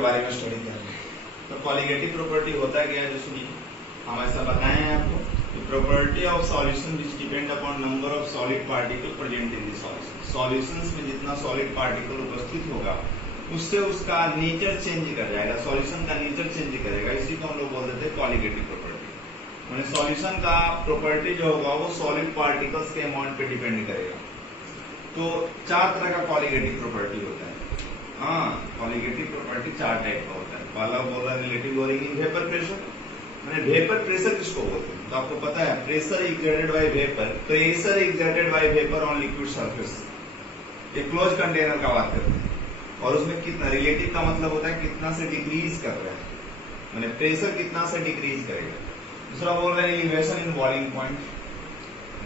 के बारे में स्टडी करेंगे। तो कॉलिगेटिव प्रॉपर्टी होता क्या है, जो सुनिए, हम ऐसा बताए हैं आपको, property of solution which depend upon number of solid particle present in the solution. Solutions में जितना सॉलिड पार्टिकल उपस्थित होगा उससे उसका नेचर चेंज कर जाएगा, सॉल्यूशन का नेचर चेंज करेगा। इसी को हम लोग बोल देते हैं कॉलिगेटिव प्रॉपर्टी। मैंने सॉल्यूशन का प्रॉपर्टी जो होगा वो सॉलिड पार्टिकल्स के अमाउंट पे डिपेंड करेगा। तो 4 तरह का कॉलिगेटिव प्रॉपर्टी होता है। हाँ, कॉलिगेटिव प्रॉपर्टी 4 टाइप का होता है। पहला बोल रहा है relative lowering in vapour pressure. मैंने वेपर प्रेशर किसको बोलते हैं, तो आपको पता है pressure exerted by vapour, pressure exerted by vapour on liquid surface. ये क्लोज कंटेनर का बात करते हैं, और उसमें कितना रिलेटिव का मतलब होता है कितना से डिक्रीज कर रहा है, मैंने प्रेशर कितना से डिक्रीज करेगा। दूसरा बोल रहे हैं elevation in boiling point,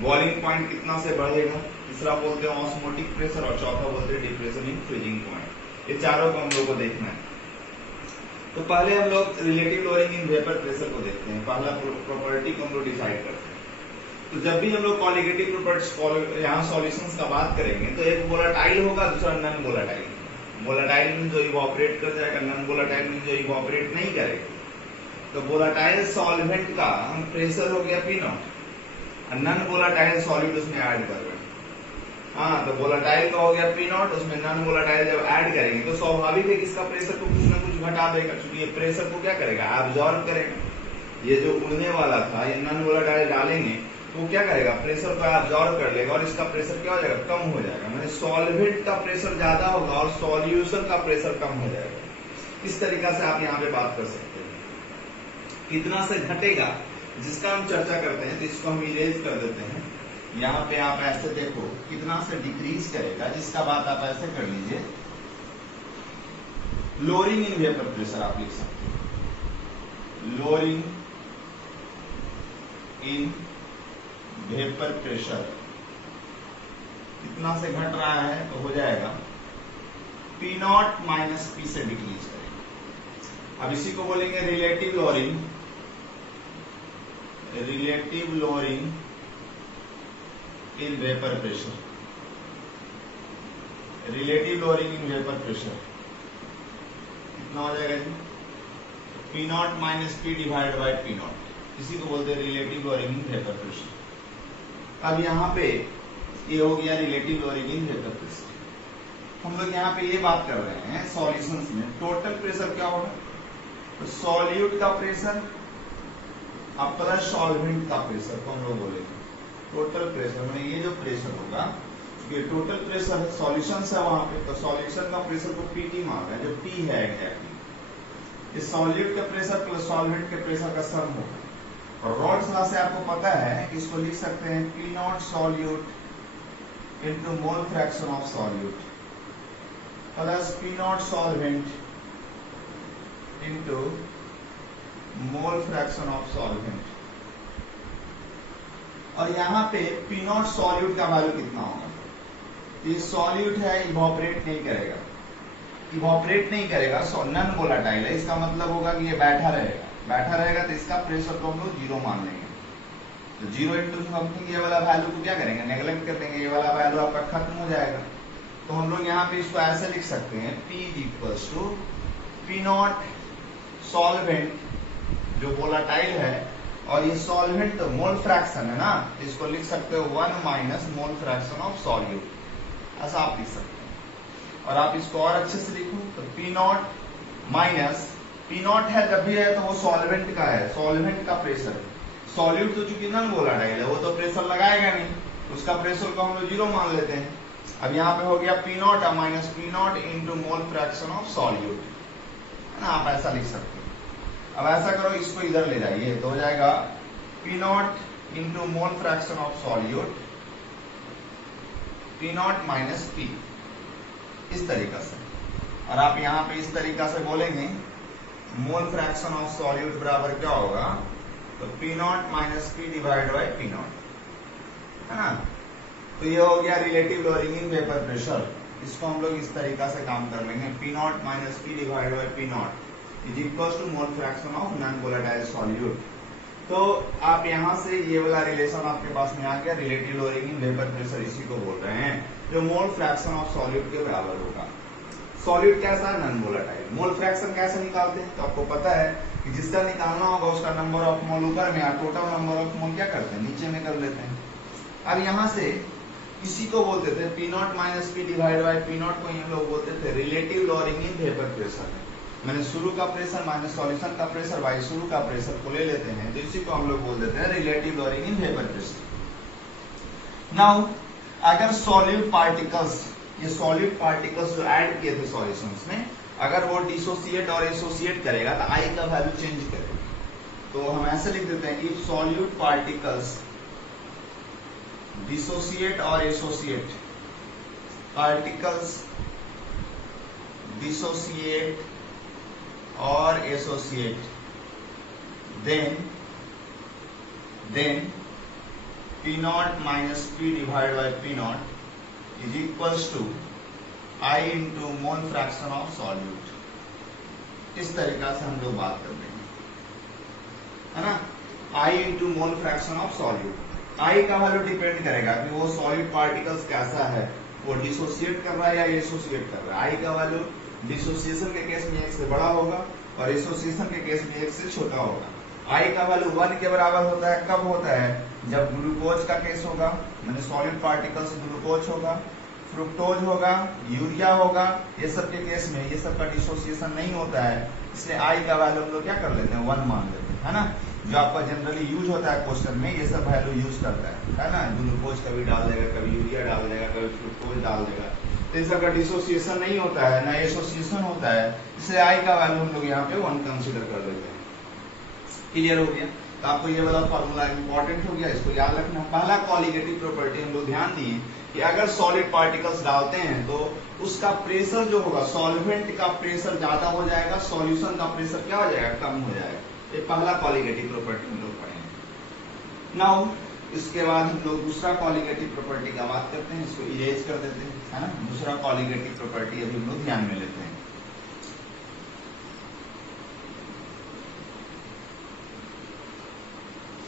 boiling point कितना से बढ़ेगा। तीसरा बोलते हैं ऑस्मोटिक प्रेशर, और चौथा बोलते हैं डिप्रेशन इन फ्रीजिंग पॉइंट। ये चारों को हम लोग को देखना है। तो पहले हम लोग relative lowering in vapour pressure को देखते हैं। पहला प्रॉपर्टी को हम लोग डिसाइड करते हैं। तो जब भी हम लोग कॉलिगेटिव प्रॉपर्टीज यहाँ सॉल्यूशंस का बात करेंगे तो एक वोलेटाइल होगा, दूसरा नॉन वोलेटाइल। वोलेटाइल में जो इवोपरेट कर जाएगा, नॉन वोलेटाइल में जो इवोपरेट नहीं करेगा। तो वोलेटाइल सॉल्वेंट का हम प्रेशर हो गया P0, और नॉन वोलेटाइल सॉलिड उसमें ऐड कर रहे हैं। हाँ, तो वोलेटाइल का हो गया P0, उसमें नॉन वोलेटाइल जब ऐड करेंगे तो स्वाभाविक है कि इसका प्रेशर को कुछ ना कुछ घटा देगा, क्योंकि ये प्रेशर को क्या करेगा, एब्जॉर्ब करेगा। ये जो उड़ने वाला था, ये नॉन वोलेटाइल डालेंगे तो वो क्या करेगा, प्रेशर को एब्जॉर्ब कर लेगा, और इसका प्रेशर क्या हो जाएगा, कम हो जाएगा। मैंने सॉल्वेंट का प्रेशर ज्यादा होगा और सॉल्यूशन का प्रेशर कम हो जाएगा। इस तरीका से आप यहाँ पे बात कर सकते हैं। कितना से घटेगा, जिसका हम चर्चा करते हैं, तो इसको हम इरेज कर देते हैं। यहाँ पे आप ऐसे देखो, कितना से डिक्रीज करेगा, जिसका बात आप ऐसे कर लीजिए, लोअरिंग इन वेपर प्रेशर आप लिख सकते हैं। लोअरिंग इन वेपर प्रेशर कितना से घट रहा है, तो हो जाएगा P0 माइनस P से डिक्रीज करेगा। अब इसी को बोलेंगे relative lowering, relative lowering in vapour pressure. Relative lowering in vapour pressure कितना हो जाएगा जी, P0 minus P divide by P0। इसी को बोलते हैं relative lowering in vapour pressure. अब यहाँ पे ये हो गया relative lowering in vapour pressure. हम लोग यहाँ पे ये बात कर रहे हैं सॉल्यूशंस में टोटल प्रेशर क्या होगा, तो सॉल्यूट का प्रेशर अब प्लस सॉल्वेंट का प्रेशर को हम लोग बोलेंगे टोटल प्रेशर। मैंने ये जो प्रेशर होगा, ये टोटल प्रेशर है, सॉल्यूशन है वहां पे, तो सॉल्यूशन का प्रेशर को PT मान रहा है, जो P है एग्जैक्टली। इस सॉल्यूट का प्रेशर प्लस सॉल्वेंट के प्रेशर का सम होगा। और रॉड्स लॉ से आपको पता है कि इसको लिख सकते हैं P0 solute into mole fraction of solute plus P0 solvent into mole fraction of solvent. और यहाँ पे P0 सॉल्यूट का वैल्यू कितना होगा, ये सॉल्यूट है, इवोपरेट नहीं करेगा, इवोपरेट नहीं करेगा, नॉन वोलेटाइल है, इसका मतलब होगा कि ये बैठा रहेगा, बैठा रहेगा तो इसका प्रेशर को हम लोग 0 मान लेंगे। तो 0 इंटू समथिंग ये वाला वैल्यू को क्या करेंगे, नेग्लेक्ट कर देंगे, ये वाला वैल्यू आपका खत्म हो जाएगा। तो हम लोग यहाँ पे इसको ऐसे लिख सकते हैं, P equals to P0 solvent जो वोलेटाइल है, और ये सॉल्वेंट तो मोल फ्रैक्शन है ना, इसको लिख सकते हो 1 minus mole fraction of solute, ऐसा आप लिख सकते हैं। और आप इसको और अच्छे से लिखो तो P0 माइनस P0 है, जब भी है तो वो सॉल्वेंट का है, सॉल्वेंट का प्रेशर। सॉल्यूट तो चूंकि नॉन वोलेटाइल है, वो तो प्रेशर लगाएगा नहीं, उसका प्रेशर को हम लोग 0 मान लेते हैं। अब यहाँ पे हो गया P0 minus P0 into mole fraction of solute, है ना, आप ऐसा लिख सकते हैं। अब ऐसा करो, इसको इधर ले जाइए, तो हो जाएगा P0 into mole fraction of solute P0 minus P, इस तरीका से। और आप यहाँ पे इस तरीका से बोलेंगे मोल फ्रैक्शन ऑफ सॉल्यूट बराबर क्या होगा, तो P0 minus P divide by P0, है ना। तो ये हो गया relative lowering in vapour pressure. इसको हम लोग इस तरीका से काम कर लेंगे, P0 minus P divide by P0 is equals to mole fraction of non volatile solute. तो आप यहाँ से ये वाला रिलेशन आपके पास में आ गया, relative lowering in vapour pressure इसी को बोल रहे हैं, जो मोल फ्रैक्शन ऑफ सॉल्यूट के बराबर होगा। सॉलिड कैसा है, नॉन वोलेटाइल। मोल फ्रैक्शन कैसे निकालते हैं, तो आपको पता है कि जिसका निकालना होगा उसका नंबर ऑफ मोल ऊपर में और टोटल नंबर ऑफ मोल क्या करते हैं, नीचे में कर लेते हैं। अब यहाँ से इसी को बोलते थे P not minus P divide by P not को हम लोग बोलते थे relative lowering in vapour pressure. मैंने शुरू का प्रेशर माइनस सॉल्यूशन का प्रेशर बाई शुरू का प्रेशर को ले लेते हैं, तो इसी को हम लोग बोल देते हैं relative lowering in vapour pressure. Now अगर सॉलिड पार्टिकल्स, ये सॉलिड पार्टिकल्स जो ऐड किए थे सॉल्यूशंस में, अगर वो डिसोसिएट और एसोसिएट करेगा तो आई का वैल्यू चेंज करेगा। तो हम ऐसे लिख देते हैं इफ सॉल्यूट पार्टिकल्स डिसोसिएट और एसोसिएट, पार्टिकल्स डिसोसिएट और associate, then P naught minus P divided by P naught is equals to I into mole fraction of solute। इस तरीका से हम लोग बात कर रहे हैं, है ना। I into mole fraction of solute, I का वैल्यू डिपेंड करेगा कि वो सॉलिड पार्टिकल्स कैसा है, वो डिसोसिएट कर रहा है या एसोसिएट कर रहा है। I का वैल्यू डिसोसिएशन के केस में 1 से बड़ा होगा और एसोसिएशन के केस में 1 से छोटा होगा। I का वैल्यू 1 के बराबर होता है, कब होता है, जब ग्लूकोज का केस होगा, मैंने सॉलिड पार्टिकल्स ग्लूकोज होगा, फ्रुक्टोज होगा, यूरिया होगा, ये सब के केस में ये सब का डिसोसिएशन नहीं होता है, इसलिए I का वैल्यू हम लोग क्या कर लेते हैं, 1 मान लेते हैं, है ना। जो आपका जनरली यूज होता है क्वेश्चन में, ये सब वैल्यू यूज करता है ना। ग्लूकोज कभी डाल देगा, कभी यूरिया डाल देगा, कभी फ्रुक्टोज डाल देगा, तो इस सबका डिसोसिएशन नहीं होता है, ना एसोसिएशन होता है, इसलिए I का वैल्यू हम लोग यहाँ पे 1 कंसिडर कर लेते हैं। क्लियर हो गया। तो आपको ये वाला फॉर्मूला इंपॉर्टेंट हो गया, इसको याद रखना। पहला कॉलिगेटिव प्रॉपर्टी हम लोग ध्यान दिए कि अगर सॉलिड पार्टिकल्स डालते हैं तो उसका प्रेशर जो होगा, सॉल्वेंट का प्रेशर ज्यादा हो जाएगा, सॉल्यूशन का प्रेशर क्या हो जाएगा, कम हो जाएगा। ये पहला कॉलिगेटिव प्रॉपर्टी हम लोग पढ़ेंगे। नाउ इसके बाद हम लोग दूसरा कॉलिगेटिव प्रॉपर्टी का बात करते हैं, इसको इरेज कर देते हैं, है ना। दूसरा कॉलिगेटिव प्रॉपर्टी अभी हम लोग ध्यान में लेते हैं।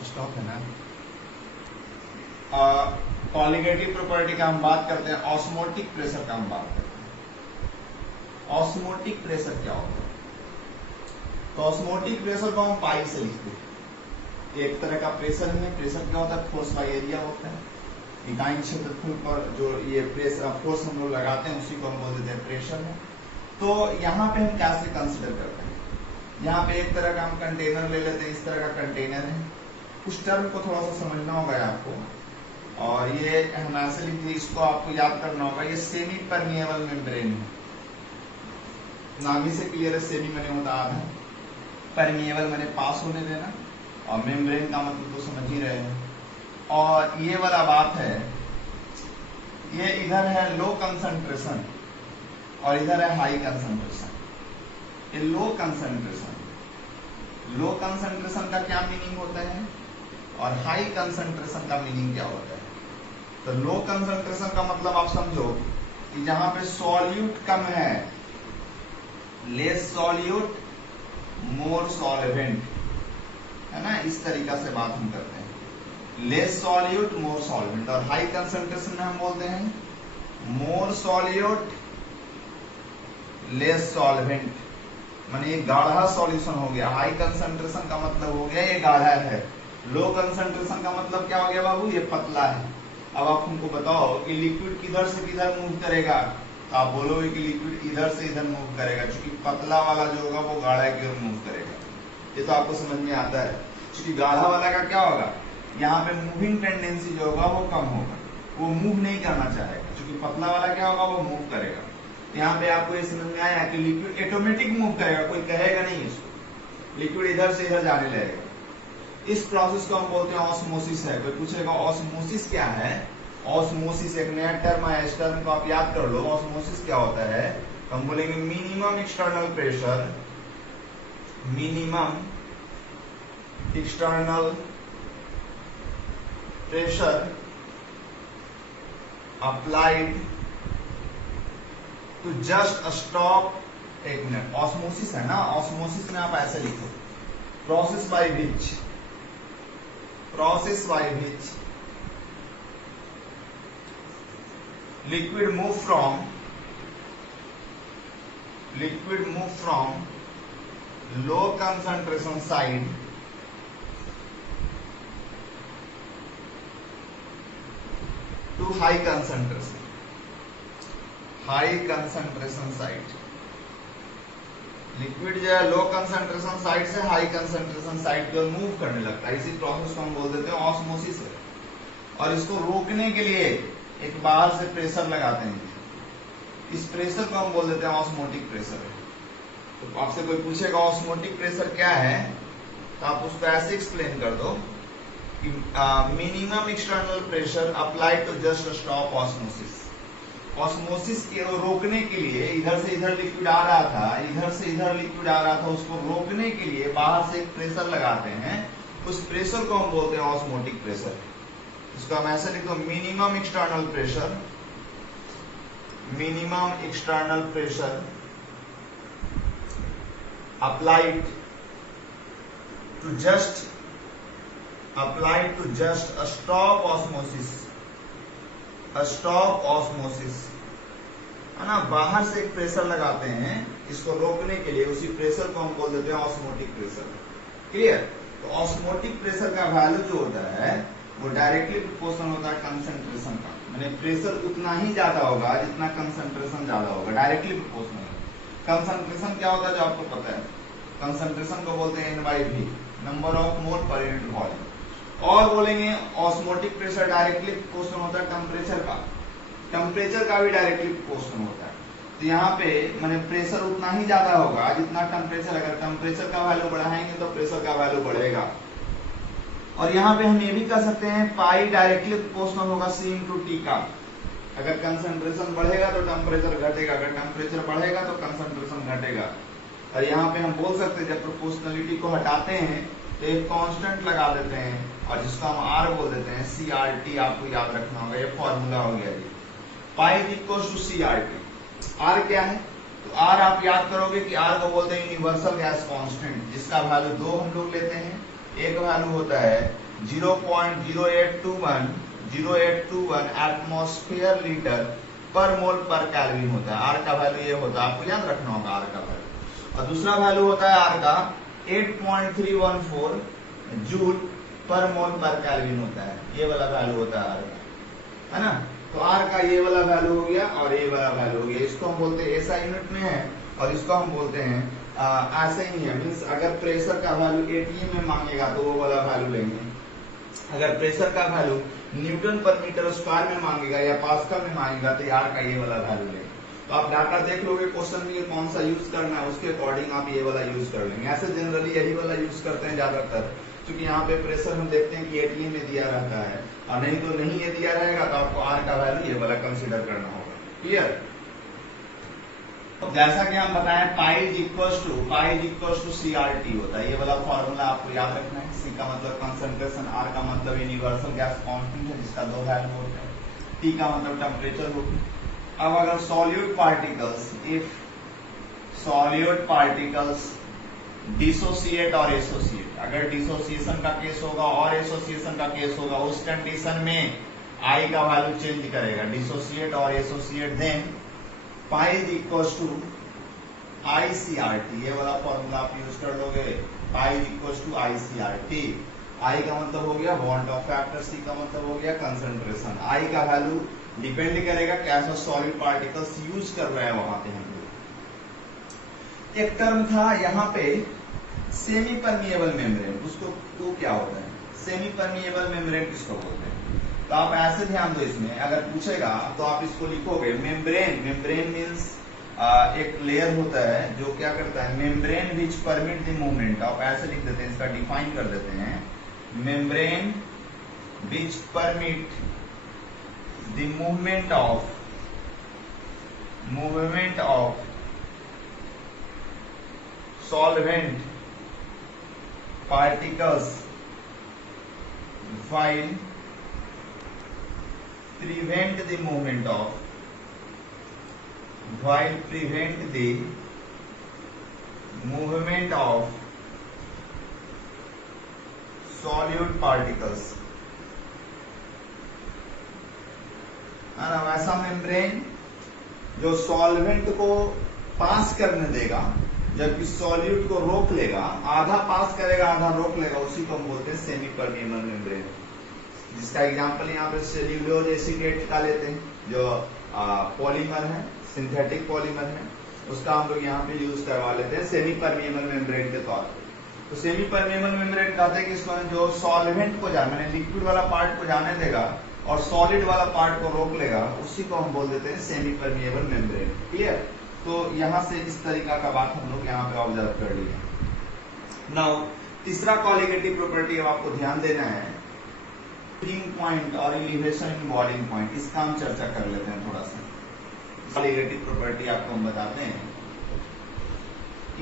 स्टॉप है ना। कॉलिगेटिव प्रॉपर्टी का हम बात करते हैं, ऑस्मोटिक प्रेशर का हम बात करते हैं। ऑस्मोटिक प्रेशर क्या होता है, तो ऑस्मोटिक प्रेशर को हम पाई से लिखते हैं। एक तरह का प्रेशर है, प्रेशर क्या होता है, फोर्स बाई एरिया होता है। इकाई क्षेत्रफल पर जो ये प्रेशर फोर्स हम लोग लगाते हैं उसी को हम बोल देते हैं प्रेशर है। तो यहाँ पे हम कैसे कंसिडर करते हैं, यहाँ पे एक तरह का हम कंटेनर ले लेते हैं, इस तरह का कंटेनर है। उस टर्म को थोड़ा सा समझना होगा आपको, और ये हम ऐसे लिखिए, इसको आपको याद करना होगा, ये सेमी परमिएबल मेम्ब्रेन है। नाम ही से क्लियर है, सेमी मैंने होता आधा, परमिएबल मैंने पास होने देना, और मेम्ब्रेन का मतलब तो समझ ही रहे हैं। और ये वाला बात है, ये इधर है लो कंसंट्रेशन और इधर है हाई कंसंट्रेशन। ये लो कंसंट्रेशन का क्या मीनिंग होता है और हाई कंसंट्रेशन का मीनिंग क्या होता है। तो लो कंसंट्रेशन का मतलब आप समझो कि जहां पे सॉल्यूट कम है, लेस सॉल्यूट मोर सॉल्वेंट, है ना, इस तरीका से बात हम करते हैं, लेस सॉल्यूट मोर सॉल्वेंट। और हाई कंसंट्रेशन में हम बोलते हैं मोर सॉल्यूट लेस सॉल्वेंट, माने ये गाढ़ा सॉल्यूशन हो गया। हाई कंसंट्रेशन का मतलब हो गया ये गाढ़ा है, लो कंसंट्रेशन का मतलब क्या हो गया बाबू, ये पतला है। अब आप हमको बताओ कि लिक्विड किधर से किधर मूव करेगा, तो आप बोलोगे कि लिक्विड इधर से इधर मूव करेगा, क्योंकि पतला वाला जो होगा वो गाढ़ा की ओर मूव करेगा। ये तो आपको समझ में आता है, क्योंकि गाढ़ा वाला का क्या होगा, यहाँ पे मूविंग टेंडेंसी जो होगा वो कम होगा, वो मूव नहीं करना चाहेगा, क्योंकि पतला वाला क्या होगा, वो मूव करेगा। यहाँ पे आपको ये समझ में आया कि लिक्विड ऑटोमेटिक मूव करेगा, कोई कहेगा नहीं इसको, लिक्विड इधर से इधर जाने लगेगा। इस प्रोसेस को हम बोलते हैं ऑस्मोसिस है। कोई पूछेगा ऑस्मोसिस क्या है, ऑस्मोसिस एक नया टर्म है, इस टर्म को आप याद कर लो। ऑस्मोसिस क्या होता है, हम बोलेंगे minimum external pressure, minimum external pressure applied to just stop, एक मिनट, ऑस्मोसिस है ना, ऑस्मोसिस में आप ऐसे लिखो, process by which liquid move from liquid move from low concentration side to high concentration side। Liquid जो है लो कंसंट्रेशन साइड से हाई कंसंट्रेशन साइड की ओर मूव करने लगता है, इसी प्रोसेस को हम बोल देते हैं ऑस्मोसिस है। और इसको रोकने के लिए एक बाहर से प्रेशर लगाते हैं, इस प्रेशर को हम बोल देते हैं ऑस्मोटिक प्रेशर। तो आपसे कोई पूछेगा ऑस्मोटिक प्रेशर क्या है, तो आप उसको ऐसे एक्सप्लेन कर दो कि minimum external pressure applied to just stop osmosis. Osmosis के रोकने के लिए इधर से इधर लिक्विड आ रहा था, इधर से इधर लिक्विड आ रहा था, उसको रोकने के लिए बाहर से एक प्रेशर लगाते हैं, उस प्रेशर को हम बोलते हैं ऑस्मोटिक प्रेशर। इसको हम ऐसे लिख दो, minimum external pressure applied to just stop osmosis है ना। बाहर से एक प्रेशर लगाते हैं इसको रोकने के लिए, उसी प्रेशर को हम बोल देते हैं ऑस्मोटिक प्रेशर। क्लियर? तो ऑस्मोटिक प्रेशर का वैल्यू जो होता है वो डायरेक्टली प्रोपोर्शनल होता है कंसंट्रेशन का, माने प्रेशर उतना ही ज्यादा होगा जितना कंसंट्रेशन ज्यादा होगा, डायरेक्टली प्रोपोर्शनल। कंसंट्रेशन क्या होता है जो आपको पता है, कंसंट्रेशन को बोलते हैं N/V, number of mole per unit volume. और बोलेंगे ऑस्मोटिक प्रेशर डायरेक्टली प्रोपोर्शनल होता है टेम्परेचर का, टेम्परेचर का भी डायरेक्टली प्रोपोर्शनल होता है। तो यहाँ पे माने प्रेशर उतना ही ज्यादा होगा जितना टेम्परेचर, अगर टेम्परेचर का वैल्यू बढ़ाएंगे तो प्रेशर का वैल्यू बढ़ेगा। और यहाँ पे हम ये भी कह सकते हैं पाई डायरेक्टली प्रोपोर्शनल होगा C/T का। अगर कंसंट्रेशन बढ़ेगा तो टेम्परेचर घटेगा, अगर टेम्परेचर बढ़ेगा तो कंसंट्रेशन घटेगा। और यहाँ पे हम बोल सकते हैं जब प्रोपोर्शनलिटी को हटाते हैं तो एक कांस्टेंट लगा देते हैं और जिसको हम R बोल देते हैं, CRT आपको याद रखना होगा, ये फॉर्मूला हो गया जी। Pi equals to CRT। R क्या है? तो R आप याद करोगे कि R को बोलते हैं यूनिवर्सल गैस कांस्टेंट, जिसका वैल्यू 2 हम लोग लेते हैं। एक वैल्यू होता है 0.0821 एटमॉस्फेयर लीटर पर मोल पर केल्विन होता है। R का वैल्यू ये होता है, आपको याद रखना होगा R का वैल्यू। और दूसरा वैल्यू होता है R का 8.314 जूल पर मोल पर केल्विन होता है, ये वाला वैल्यू होता है R का, है ना। तो R का ये वाला वैल्यू हो गया और ये वाला वैल्यू हो गया। इसको हम बोलते हैं ऐसा यूनिट में है और इसको हम बोलते हैं ऐसे ही है, मीन्स अगर प्रेशर का वैल्यू ATM में मांगेगा तो वो वाला वैल्यू लेंगे, अगर प्रेशर का वैल्यू न्यूटन पर मीटर स्क्वायर में मांगेगा या पास्कल में मांगेगा तो R का ये वाला वैल्यू लेंगे। तो आप डाटा देख लोगे क्वेश्चन में कौन सा यूज करना है, उसके अकॉर्डिंग आप ये वाला यूज कर लेंगे। ऐसे जनरली यही वाला यूज करते हैं ज्यादातर, क्योंकि यहाँ पे प्रेशर हम देखते हैं कि ATM में दिया रहता है, और नहीं तो नहीं ये दिया रहेगा तो आपको R का वैल्यू ये वाला कंसीडर करना होगा। क्लियर? जैसा कि हम बताएं पाई इक्वल्स टू CRT होता है, ये वाला फॉर्मूला आपको याद रखना है। C का मतलब कंसंट्रेशन, R का मतलब यूनिवर्सल गैस कांस्टेंट है जिसका 2 वैल्यू होता है, T का मतलब टेम्परेचर होता है। अब अगर solute particles, if solute particles dissociate और एसोसिएट, अगर डिसोसिएशन का केस होगा और एसोसिएशन का केस होगा, उस कंडीशन में I का वैल्यू चेंज करेगा, डिसोसिएट और associate, then pi is equals to ICRT, ये वाला फॉर्मूला आप यूज कर लोगे, pi equals to ICRT। I का मतलब हो गया बॉन्ड ऑफ फैक्टर, C का मतलब हो गया कंसंट्रेशन। I का वैल्यू डिपेंड करेगा कैसा सॉलिड पार्टिकल्स यूज कर रहे हैं वहां पे हम लोग। एक टर्म था यहाँ पे सेमी परमिएबल मेम्ब्रेन, उसको तो क्या होता है, सेमी परमिएबल मेम्ब्रेन किसको बोलते हैं? तो आप ऐसे ध्यान दो, इसमें अगर पूछेगा तो आप इसको लिखोगे मेम्ब्रेन मीन्स एक लेयर होता है जो क्या करता है, membrane which permit the movement, आप ऐसे लिख देते हैं, इसका डिफाइन कर देते हैं, membrane which permit the movement of solvent particles while prevent the movement of solute particles, है ना। वैसा मेम्ब्रेन जो सॉल्वेंट को पास करने देगा, जबकि सॉल्यूट को रोक लेगा, आधा पास करेगा आधा रोक लेगा, उसी को हम बोलते हैं सेमी परमिएबल मेम्ब्रेन। जिसका एग्जांपल यहाँ पे सेल्यूलोज एसीटेट का लेते हैं, जो पॉलीमर है, सिंथेटिक पॉलीमर है, उसका हम लोग यहाँ पे यूज करवा लेते हैं सेमी परमिएबल मेम्ब्रेन के तौर पे। तो सेमी परमिएबल मेम्ब्रेन कहते हैं कि इसको जो सॉल्वेंट को जाने, मैंने लिक्विड वाला पार्ट को जाने देगा और सॉलिड वाला पार्ट को रोक लेगा, उसी को हम बोल देते हैं सेमी परमिएबल मेम्ब्रेन। क्लियर? तो यहां से इस तरीका का बात हम लोग यहाँ पे ऑब्जर्व कर लिए। नाउ तीसरा कॉलिगेटिव प्रॉपर्टी अब आपको ध्यान देना है, बॉइलिंग पॉइंट और एलिवेशन इन बॉइलिंग पॉइंट, इसका हम चर्चा कर लेते हैं थोड़ा सा। कॉलिगेटिव प्रॉपर्टी आपको हम बताते हैं,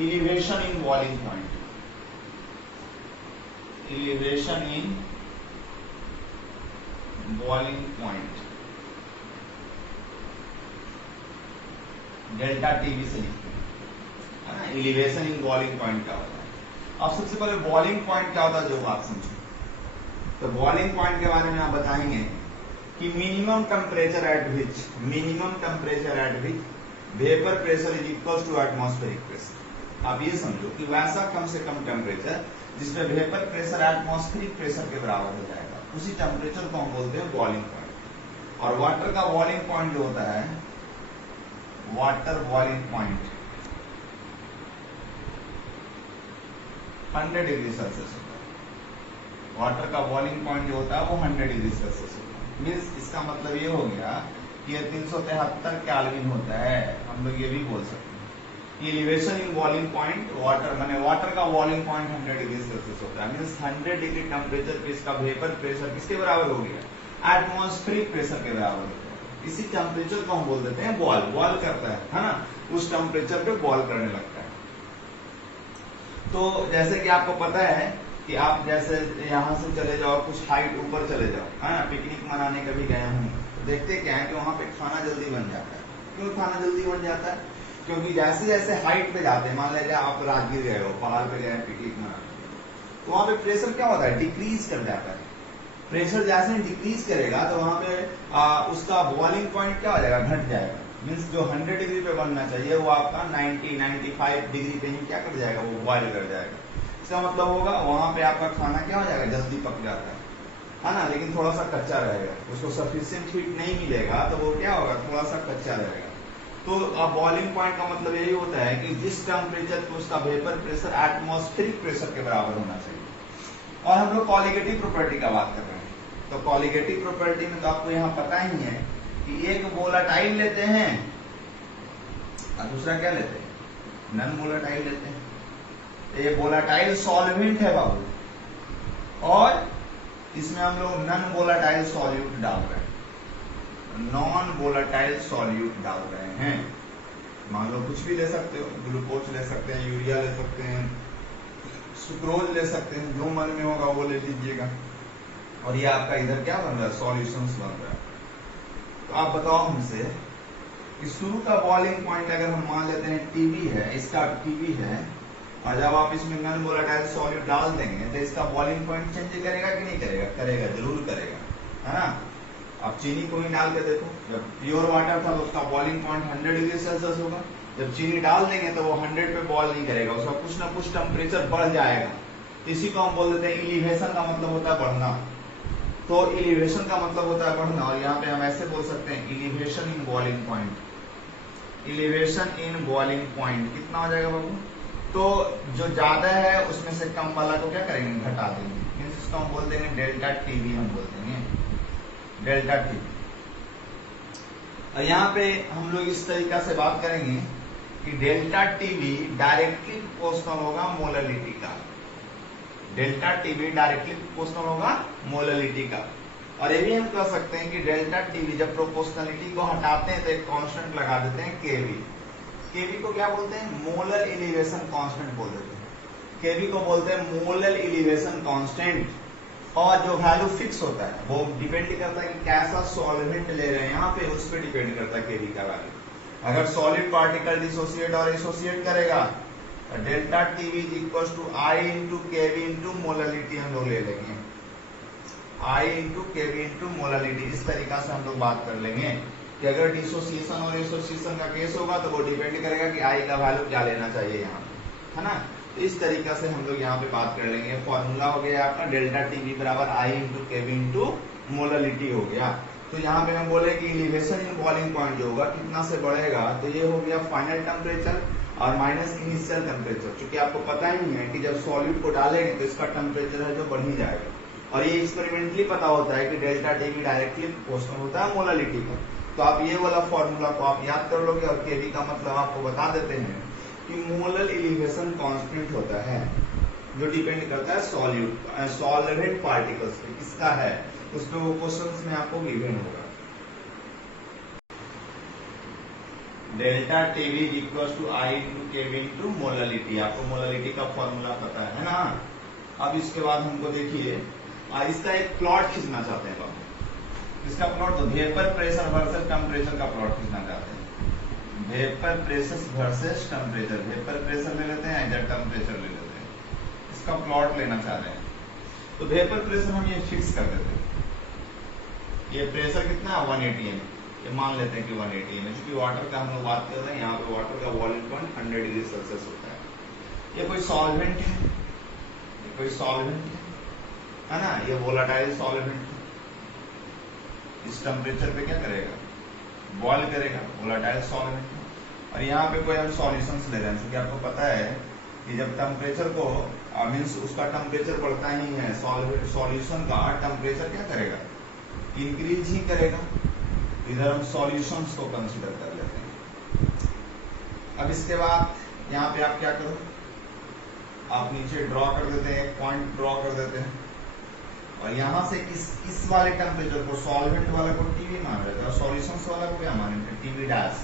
elevation in boiling point, elevation in boiling point, delta TV से लिखते हैं ना। एलिवेशन इन बॉइलिंग पॉइंट क्या होता है? अब सबसे पहले बॉइलिंग पॉइंट क्या होता है जो बात समझो। तो बॉइलिंग पॉइंट के बारे में आप बताएंगे कि minimum temperature at which vapour pressure is equal to atmospheric pressure. आप ये समझो कि वैसा कम से कम टेम्परेचर जिसमें वेपर प्रेशर एटमॉस्फेरिक प्रेशर के बराबर हो जाएगा, उसी टेम्परेचर को हम बोलते हैं बॉइलिंग पॉइंट। और वाटर का बॉइलिंग पॉइंट जो होता है, water boiling point 100 degree Celsius होता है। वाटर का बॉइलिंग पॉइंट जो होता है वो 100 डिग्री सेल्सियस होता है। मीन्स इसका मतलब ये हो गया कि ये 373 केल्विन होता है। हम लोग ये भी बोल सकते हैं elevation in boiling point, water माने वाटर का बॉइलिंग पॉइंट 100 डिग्री सेल्सियस होता है। मीन्स 100 डिग्री टेम्परेचर पे इसका वेपर प्रेशर किसके बराबर हो गया? एटमॉस्फेरिक प्रेशर के बराबर हो गया। इसी टेम्परेचर को हम बोल देते हैं बॉयल करता है ना, उस टेम्परेचर पे बॉयल करने लगता है। तो जैसे कि आपको पता है कि आप जैसे यहाँ से चले जाओ, कुछ हाइट ऊपर चले जाओ, है ना, पिकनिक मनाने कभी गए हूँ, तो देखते क्या है कि वहां पे खाना जल्दी बन जाता है। क्यों खाना जल्दी बन जाता है? क्योंकि जैसे जैसे हाइट पे जाते हैं, मान लीजिए आप राजगीर गए हो, पहाड़ पे गए पिकनिक मनाने, तो वहां पे प्रेशर क्या होता है? डिक्रीज कर जाता है। प्रेशर जैसे डिक्रीज करेगा तो वहां पे उसका बॉइलिंग पॉइंट क्या हो जाएगा? घट जाएगा। मीन्स जो 100 डिग्री पे बनना चाहिए वो आपका 90-95 डिग्री पे ही क्या कर जाएगा? वो बॉयल कर जाएगा। इसका मतलब होगा वहां पे आपका खाना क्या हो जाएगा? जल्दी पक जाता है ना, लेकिन थोड़ा सा कच्चा रहेगा, उसको सफिशिएंट हीट नहीं मिलेगा तो वो क्या होगा? थोड़ा सा कच्चा रहेगा। तो बॉइलिंग पॉइंट का मतलब यही होता है कि जिस टेम्परेचर पे उसका वेपर प्रेशर एटमॉस्फेरिक प्रेशर के बराबर होना चाहिए। और हम लोग कॉलिगेटिव प्रॉपर्टी का बात कर रहे हैं, तो कॉलिगेटिव प्रॉपर्टी में तो आपको यहाँ पता ही है कि एक वोलाटाइल लेते हैं और दूसरा क्या लेते हैं? नॉन वोलाटाइल लेते हैं। ये वोलाटाइल सॉल्वेंट है बाबू, और इसमें हम लोग नॉन वोलाटाइल सॉल्यूट डाल रहे हैं, नॉन वोलाटाइल सॉल्यूट डाल रहे हैं। मान लो कुछ भी ले सकते हो, ग्लूकोज ले सकते हैं, यूरिया ले सकते हैं, सुक्रोज ले सकते हैं, जो मन में होगा वो ले लीजिएगा। और ये आपका इधर क्या बन रहा है? सॉल्यूशंस बन रहा है। तो आप बताओ हमसे कि शुरू का बॉइलिंग पॉइंट अगर हम मान लेते हैं टीबी है, इसका टीबी है, और जब आप इसमें नॉन वोलाटाइल सॉल्यूट डाल देंगे तो इसका बॉइलिंग पॉइंट चेंज करेगा कि नहीं करेगा? करेगा, जरूर करेगा, है ना। आप चीनी को ही डाल के देखो, जब प्योर वाटर था तो उसका बॉइलिंग पॉइंट 100 डिग्री सेल्सियस होगा। जब चीनी डाल देंगे तो वो 100 पे बॉयल नहीं करेगा, उसका कुछ ना कुछ टेम्परेचर बढ़ जाएगा। इसी को हम बोल देते हैं एलिवेशन का मतलब होता है बढ़ना। तो एलिवेशन का मतलब होता है बढ़ना, और यहाँ पे हम ऐसे बोल सकते हैं elevation in boiling point. Elevation in boiling point कितना हो जाएगा बाबू? तो जो ज्यादा है उसमें से कम वाला को क्या करेंगे? घटा देंगे। मीन्स इसको हम बोल देंगे डेल्टा टीवी, हम बोल देंगे डेल्टा टीवी। और यहाँ पे हम लोग इस तरीका से बात करेंगे कि डेल्टा टीवी डायरेक्टली प्रोपोर्शनल होगा मोलरिटी का। डेल्टा टीवी डायरेक्टली प्रोपोर्शनल होगा मोलरिटी का। और ये भी हम कह सकते हैं कि डेल्टा टीवी जब प्रोपोर्शनलिटी को हटाते हैं तो एक कांस्टेंट लगा देते हैं केवी। केवी को क्या बोलते हैं? मोलर एलिवेशन कांस्टेंट बोल देते हैं। केवी को बोलते हैं मोलर एलिवेशन कांस्टेंट। और जो वैल्यू फिक्स होता है वो डिपेंड करता है कि कैसा सॉल्वेंट ले रहे हैं, यहाँ पे उस पर डिपेंड करता है केवी का वैल्यू। अगर सॉलिड पार्टिकल डिसोसिएट और एसोसिएट करेगा तो delta TV is equal to I into KV into molarity हम लोग ले लेंगे। I into KV into molarity, इस तरीका से हम लोग बात कर लेंगे। कि अगर डिसोसिएशन और एसोसिएशन का केस होगा तो वो डिपेंड करेगा कि आई का वैल्यू क्या लेना चाहिए यहाँ पे, है ना। तो इस तरीका से हम लोग यहाँ पे बात कर लेंगे। फॉर्मूला हो गया आपका डेल्टा टीवी बराबर आई इंटू केवी इंटू मोललिटी हो गया। तो यहाँ पे हम बोले कि एलिवेशन इन बॉइलिंग पॉइंट जो होगा कितना से बढ़ेगा, तो ये हो गया फाइनल टेम्परेचर और माइनस इनिशियल टेम्परेचर। क्योंकि आपको पता ही है कि जब सॉल्यूट को डालेंगे तो इसका टेम्परेचर है जो बढ़ ही जाएगा, और ये एक्सपेरिमेंटली पता होता है कि डेल्टा टीवी डायरेक्टली प्रोपोर्शनल होता है मोललिटी का। तो आप ये वाला फॉर्मूला को आप याद कर लोगे, और केवी का मतलब आपको बता देते हैं कि मोलल एलिवेशन कांस्टेंट होता है जो डिपेंड करता है सॉल्वेंट पार्टिकल्स पे। किसका है उस पे वो क्वेश्चंस में आपको गिवन होगा। Delta TV equals to I into KV into molality. आपको मोललिटी का फॉर्मूला पता है ना। अब इसके बाद हमको देखिए इसका एक प्लॉट खींचना चाहते हैं हम। इसका प्लॉट तो वेपर प्रेशर वर्सेस टेम्परेचर का प्लॉट खींचना चाहते हैं। Vapour pressure versus temperature, vapour pressure ले लेते हैं या टेम्परेचर ले लेते हैं, इसका प्लॉट लेना चाह रहे हैं। तो वेपर प्रेशर हम ये फिक्स कर देते हैं। ये प्रेशर कितना है 180 एम, ये मान लेते हैं कि 180 एम। क्योंकि वाटर का हम लोग बात कर रहे हैं, यहाँ पे वाटर का बॉइलिंग पॉइंट 100 डिग्री सेल्सियस होता है। ये कोई सॉल्वेंट है, ये कोई सॉल्वेंट है ना, ये वोलाटाइल सॉल्वेंट। इस टेम्परेचर पे क्या करेगा, बॉयल करेगा, वोलाटाइल सॉल्वेंट। और यहाँ पे कोई हम सॉल्यूशंस ले रहे हैं, क्योंकि आपको पता है कि जब टेम्परेचर को मीन्स उसका टेम्परेचर बढ़ता ही है, सॉल्यूशन का टेम्परेचर क्या करेगा, इंक्रीज ही करेगा। इधर हम सॉल्यूशंस को कंसीडर कर लेते हैं। अब इसके बाद यहाँ पे आप क्या करो, आप नीचे ड्रॉ कर देते हैं, एक पॉइंट ड्रॉ कर देते हैं, और यहां से इस वाले टेम्परेचर को, सॉल्वेंट वाला को टीवी मान रहे थे और सॉल्यूशंस वाला को क्या मानेंगे, टीवी डैश।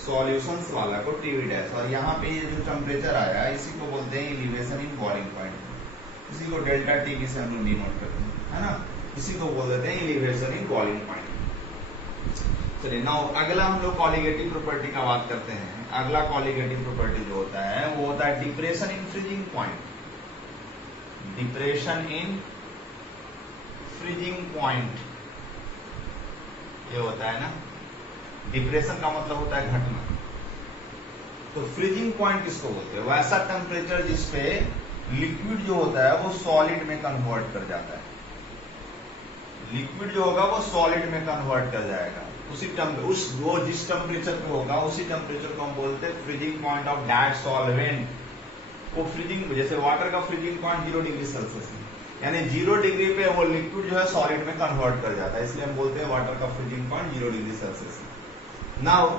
सॉल्यूशंस वाला को टीवी डैश। और यहाँ पे ये जो टेम्परेचर आया इसी को बोलते हैं एलिवेशन इन बॉइलिंग पॉइंट। इसी को डेल्टा टीवी से हम लोग डिनोट करते हैं, है ना। इसी को बोल देते हैं एलिवेशन इन बॉइलिंग पॉइंट। चलिए नाउ अगला हम लोग कॉलीगेटिव प्रॉपर्टी का बात करते हैं। अगला कॉलीगेटिव प्रॉपर्टी जो होता है वो होता है depression in freezing point. Depression in freezing point ये होता है ना। डिप्रेशन का मतलब होता है घटना। तो फ्रीजिंग पॉइंट किसको बोलते हैं, वैसा टेम्परेचर जिसपे लिक्विड जो होता है वो सॉलिड में कन्वर्ट कर जाता है। लिक्विड जो होगा वो सॉलिड में कन्वर्ट कर जाएगा। वो जिस टेम्परेचर पे होगा उसी टेम्परेचर को हम बोलते हैं freezing point of that solvent. वो फ्रीजिंग, जैसे वाटर का फ्रीजिंग पॉइंट 0 डिग्री सेल्सियस है, यानी 0 डिग्री पे वो लिक्विड जो है सॉलिड में कन्वर्ट कर जाता है, इसलिए हम बोलते हैं वाटर का फ्रीजिंग पॉइंट 0 डिग्री सेल्सियस है। नाउ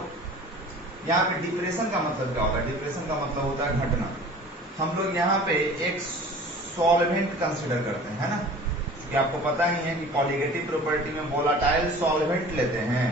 यहाँ पे डिप्रेशन का मतलब क्या होता है, डिप्रेशन का मतलब होता है घटना। हम लोग यहाँ पे एक सॉल्वेंट कंसिडर करते हैं, है ना, क्योंकि आपको पता ही है कि कॉलीगेटिव प्रॉपर्टी में वोलाटाइल सॉल्वेंट लेते हैं।